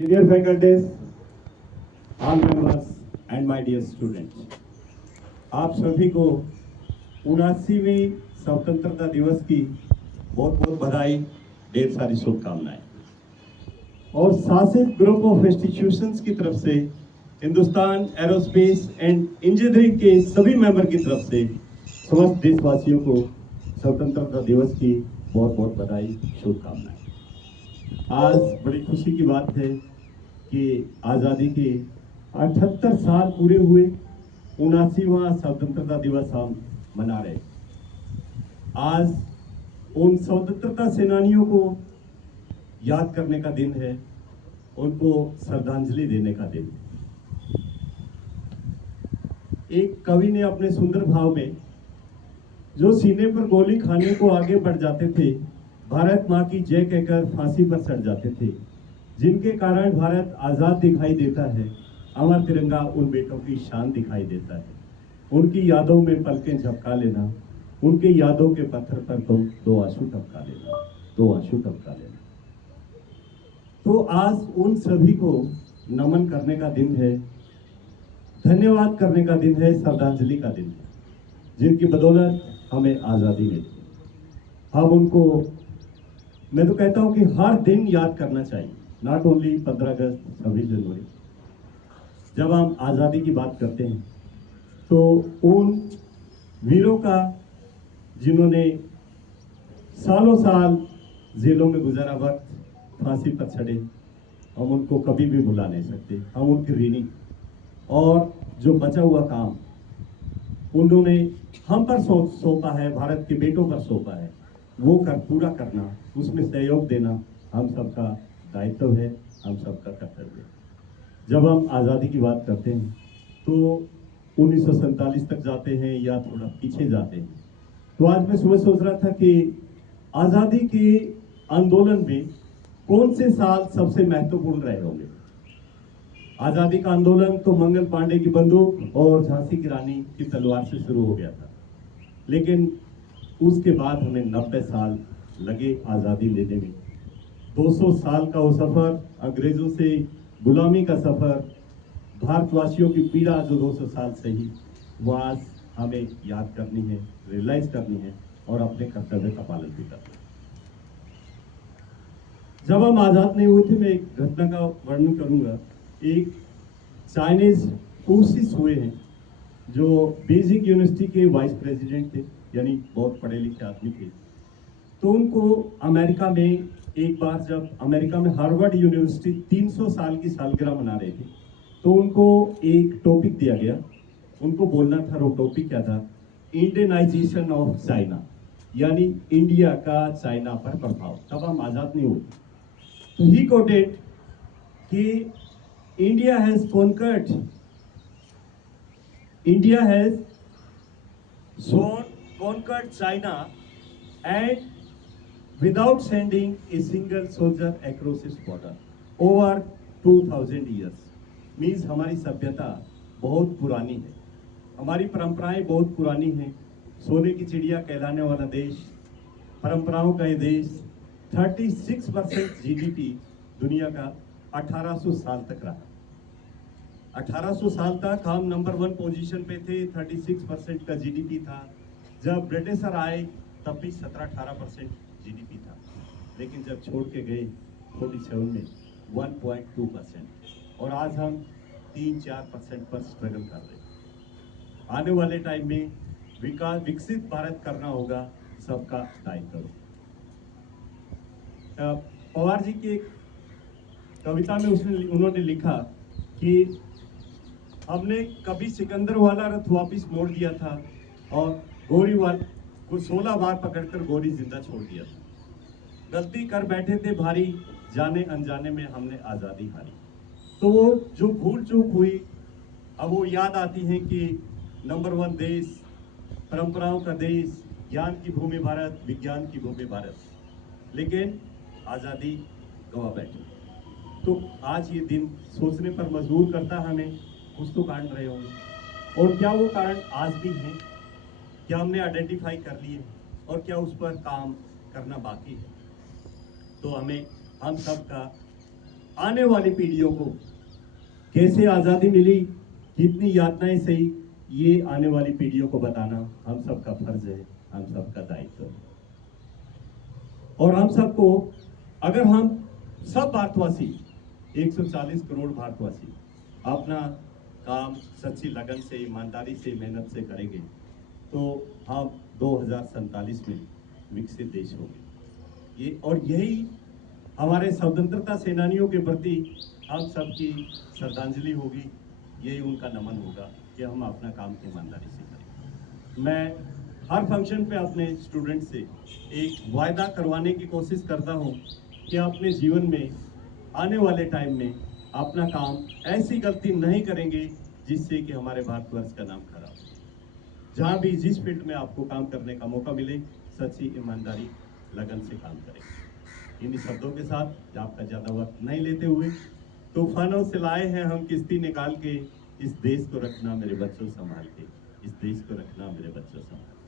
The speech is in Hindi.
Senior faculties, all members and my dear students, आप सभी को 79वीं स्वतंत्रता दिवस की बहुत बहुत बधाई, ढेर सारी शुभकामनाएं। और सासिब ग्रुप ऑफ इंस्टीट्यूशंस की तरफ से हिंदुस्तान एरोस्पेस एंड इंजीनियरिंग के सभी मेंबर की तरफ से समस्त देशवासियों को स्वतंत्रता दिवस की बहुत बहुत बधाई, शुभकामनाएं। आज बड़ी खुशी की बात है कि आज़ादी के 78 साल पूरे हुए, 79वां स्वतंत्रता दिवस हम मना रहे। आज उन स्वतंत्रता सेनानियों को याद करने का दिन है, उनको श्रद्धांजलि देने का दिन है। एक कवि ने अपने सुंदर भाव में, जो सीने पर गोली खाने को आगे बढ़ जाते थे, भारत माँ की जय कहकर फांसी पर चढ़ जाते थे, जिनके कारण भारत आजाद दिखाई देता है, अमर तिरंगा उन बेटों की शान दिखाई देता है। उनकी यादों में पलकें झपका लेना, उनकी यादों के पत्थर पर तुम दो आंसू टपका लेना, दो आंसू टपका लेना। तो आज उन सभी को नमन करने का दिन है, धन्यवाद करने का दिन है, श्रद्धांजलि का दिन है, जिनकी बदौलत हमें आजादी मिली। हम उनको, मैं तो कहता हूं कि हर दिन याद करना चाहिए, नॉट ओनली 15 अगस्त 26 जनवरी। जब हम आजादी की बात करते हैं तो उन वीरों का, जिन्होंने सालों साल जेलों में गुजारा वक्त, फांसी पर चढ़े, हम उनको कभी भी भुला नहीं सकते। हम उनकी ऋणी, और जो बचा हुआ काम उन्होंने हम पर सौंपा है, भारत के बेटों पर सौंपा है, वो पूरा करना, उसमें सहयोग देना हम सबका दायित्व है, हम सबका कर्तव्य है। जब हम आज़ादी की बात करते हैं तो 1947 तक जाते हैं या थोड़ा पीछे जाते हैं। तो आज मैं सुबह सोच रहा था कि आज़ादी के आंदोलन में कौन से साल सबसे महत्वपूर्ण रहे होंगे। आज़ादी का आंदोलन तो मंगल पांडे की बंदूक और झांसी की रानी की तलवार से शुरू हो गया था, लेकिन उसके बाद हमें 90 साल लगे आज़ादी लेने में। 200 साल का वो सफ़र, अंग्रेज़ों से गुलामी का सफ़र, भारतवासियों की पीड़ा जो 200 साल सही, वो आज हमें याद करनी है, रियलाइज करनी है और अपने कर्तव्य का पालन भी करना है। जब हम आज़ाद नहीं हुए थे, मैं एक घटना का वर्णन करूंगा। एक चाइनीज कोर्सेस हुए हैं, जो बेजिंग यूनिवर्सिटी के वाइस प्रेसिडेंट थे, यानी बहुत पढ़े लिखे आदमी थे। तो उनको अमेरिका में, एक बार जब अमेरिका में हार्वर्ड यूनिवर्सिटी 300 साल की सालगिरह मना रहे थे, तो उनको एक टॉपिक दिया गया, उनको बोलना था। वो टॉपिक क्या था? इंडियनाइजेशन ऑफ चाइना, यानी इंडिया का चाइना पर प्रभाव। तब हम आजाद नहीं हुए। तो ही कोटेड कि India has conquered, India has conquered China and without sending a single soldier across its border over 2000 years। Means हमारी सभ्यता बहुत पुरानी है, हमारी परंपराएं बहुत पुरानी हैं। सोने की चिड़िया कहलाने वाला देश, परंपराओं का ये देश, 36% जीडीपी दुनिया का 1800 साल तक रहा। 1800 साल तक हम नंबर 1 पोजीशन पे थे, 36% का जीडीपी था। जब ब्रिटिशर आए तब भी 17-18% जीडीपी था, लेकिन जब छोड़ के गए 47 में 1.2%, और आज हम 3-4% पर स्ट्रगल कर रहे हैं। आने वाले टाइम में विकसित भारत करना होगा, सबका दायित्व है। पवार जी की एक कविता में उन्होंने लिखा कि हमने कभी सिकंदर वाला रथ वापिस मोड़ दिया था और गोरीवाल को 16 बार पकड़कर गोरी जिंदा छोड़ दिया था। गलती कर बैठे थे भारी, जाने अनजाने में हमने आजादी हारी। तो वो जो भूल चूक हुई, अब वो याद आती है कि नंबर 1 देश, परंपराओं का देश, ज्ञान की भूमि भारत, विज्ञान की भूमि भारत, लेकिन आजादी गवा बैठे। तो आज ये दिन सोचने पर मजबूर करता है हमें, कुछ तो कारण रहे होंगे, और क्या वो कारण आज भी हैं? क्या हमने आइडेंटिफाई कर लिए, और क्या उस पर काम करना बाकी है? तो हमें, हम सब का आने वाली पीढ़ियों को कैसे आज़ादी मिली, कितनी यातनाएं सही, ये आने वाली पीढ़ियों को बताना हम सबका फर्ज है, हम सबका दायित्व है। और हम सबको, अगर हम सब भारतवासी 140 करोड़ भारतवासी अपना काम सच्ची लगन से, ईमानदारी से, मेहनत से करेंगे तो हम 2047 में विकसित देश होंगे। ये और यही हमारे स्वतंत्रता सेनानियों के प्रति हम सबकी श्रद्धांजलि होगी, यही उनका नमन होगा कि हम अपना काम ईमानदारी से करें। मैं हर फंक्शन पे अपने स्टूडेंट से एक वायदा करवाने की कोशिश करता हूँ कि अपने जीवन में आने वाले टाइम में अपना काम ऐसी गलती नहीं करेंगे जिससे कि हमारे भारतवर्ष का नाम खराब हो। जहाँ भी जिस फील्ड में आपको काम करने का मौका मिले, सच्ची ईमानदारी लगन से काम करें। इन्हीं शब्दों के साथ आपका ज़्यादा वक्त नहीं लेते हुए, तूफानों से लाए हैं हम किश्ती निकाल के, इस देश को रखना मेरे बच्चों संभाल के, इस देश को रखना मेरे बच्चों संभाल के।